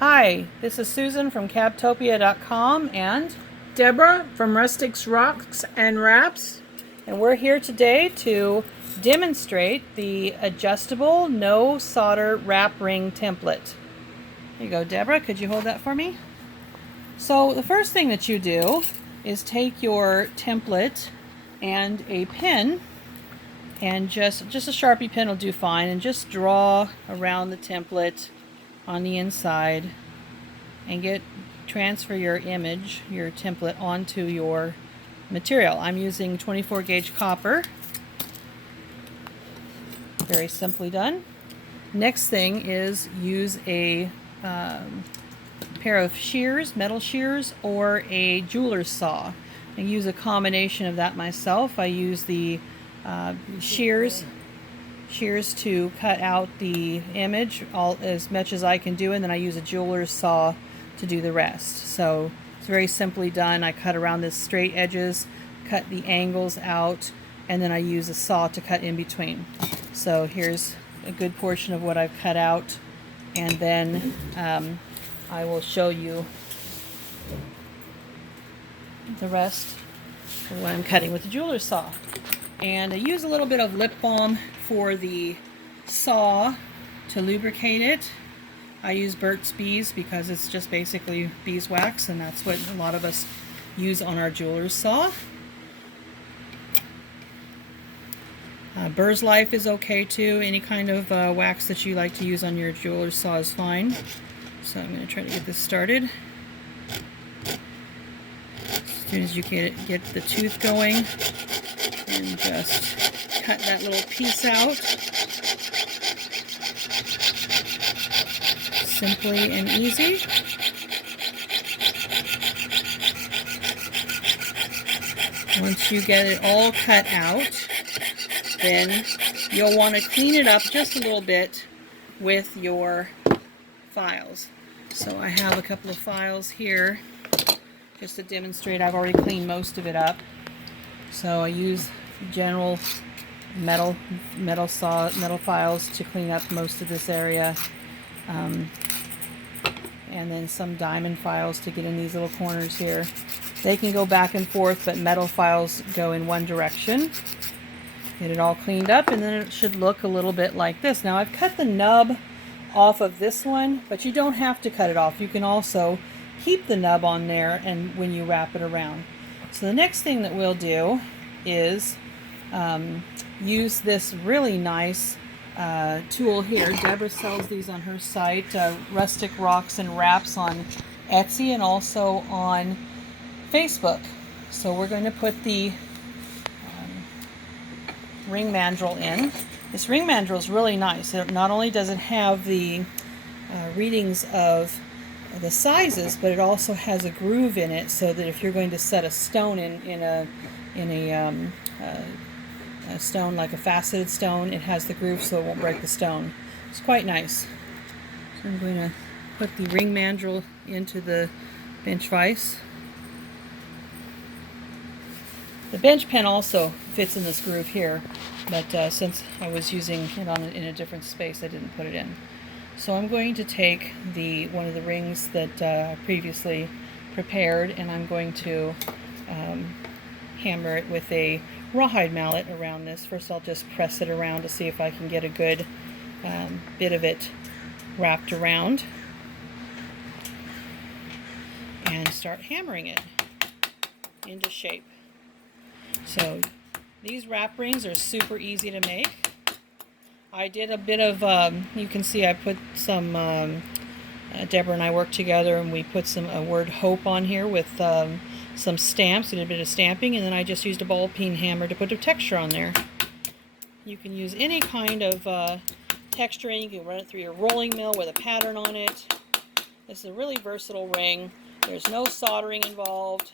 Hi, this is Susan from Cabtopia.com and Deborah from Rustics Rocks and Wraps. we're here today to demonstrate the adjustable no solder wrap ring template. Here you go, Deborah. Could you hold that for me? So the first thing that you do is take your template and a pen, and just a Sharpie pen will do fine, and just draw around the template on the inside and transfer your image, your template, onto your material. I'm using 24 gauge copper. Very simply done. Next thing is use a pair of shears, metal shears, or a jeweler's saw. I use a combination of that myself. I use the shears to cut out the image as much as I can do, and then I use a jeweler's saw to do the rest. So it's very simply done. I cut around the straight edges, cut the angles out, and then I use a saw to cut in between. So here's a good portion of what I've cut out, and then I will show you the rest of what I'm cutting with the jeweler's saw. And I use a little bit of lip balm for the saw to lubricate it. I use Burt's Bees because it's just basically beeswax, and that's what a lot of us use on our jeweler's saw. Burr's Life is okay too. Any kind of wax that you like to use on your jeweler's saw is fine. So I'm going to try to get this started. As soon as you get the tooth going, and just cut that little piece out. Simply and easy. Once you get it all cut out, then you'll want to clean it up just a little bit with your files. So I have a couple of files here just to demonstrate. I've already cleaned most of it up. So I use general metal files to clean up most of this area. And then some diamond files to get in these little corners here. They can go back and forth, but metal files go in one direction. Get it all cleaned up, and then it should look a little bit like this. Now I've cut the nub off of this one, but you don't have to cut it off. You can also keep the nub on there and when you wrap it around. So the next thing that we'll do is use this really nice tool here. Deborah sells these on her site, Rustic Rocks and Wraps, on Etsy and also on Facebook. So we're going to put the ring mandrel in. This ring mandrel is really nice. Not only does it have the readings of the sizes, but it also has a groove in it, so that if you're going to set a stone in a stone, like a faceted stone, it has the groove so it won't break the stone. It's quite nice. So I'm going to put the ring mandrel into the bench vise. The bench pen also fits in this groove here, but since I was using it in a different space, I didn't put it in. So I'm going to take one of the rings that I previously prepared, and I'm going to hammer it with a rawhide mallet around this. First I'll just press it around to see if I can get a good bit of it wrapped around, and start hammering it into shape. So these wrap rings are super easy to make. I did a bit of, you can see I put some, Deborah and I worked together, and we put a word hope on here with some stamps. I did a bit of stamping, and then I just used a ball peen hammer to put a texture on there. You can use any kind of texturing. You can run it through your rolling mill with a pattern on it. This is a really versatile ring. There's no soldering involved.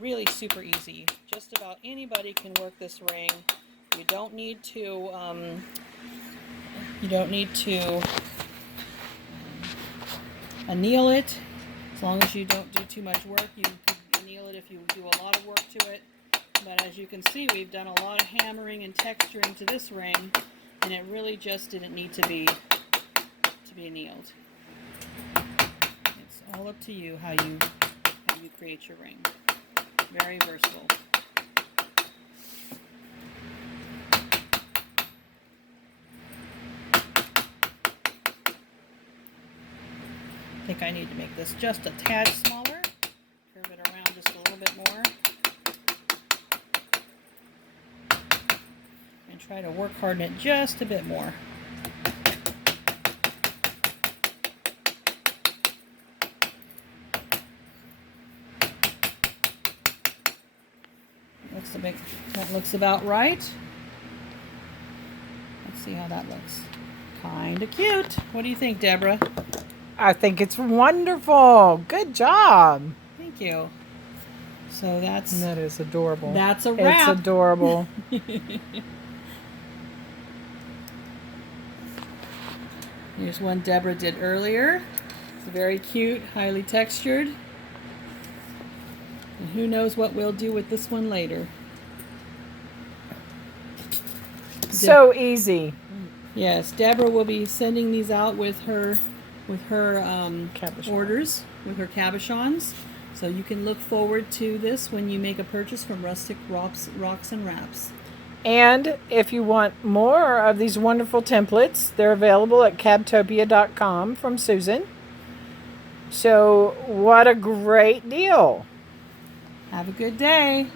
Really super easy. Just about anybody can work this ring. You don't need to anneal it. As long as you don't do too much work, you can anneal it if you do a lot of work to it. But as you can see, we've done a lot of hammering and texturing to this ring, and it really just didn't need to be annealed. all up to you how you create your ring. Very versatile. I think I need to make this just a tad smaller. Curve it around just a little bit more. And try to work harden it just a bit more. That looks about right. Let's see how that looks. Kind of cute. What do you think, Deborah? I think it's wonderful. Good job. Thank you. So That is adorable. that's a wrap. It's adorable. Here's one Deborah did earlier. It's very cute, highly textured. And who knows what we'll do with this one later. So easy. Yes, Deborah will be sending these out with her Cabochon. orders, with her cabochons. So you can look forward to this when you make a purchase from Rustic Rocks and Wraps. And if you want more of these wonderful templates, they're available at cabtopia.com from Susan. So what a great deal. Have a good day.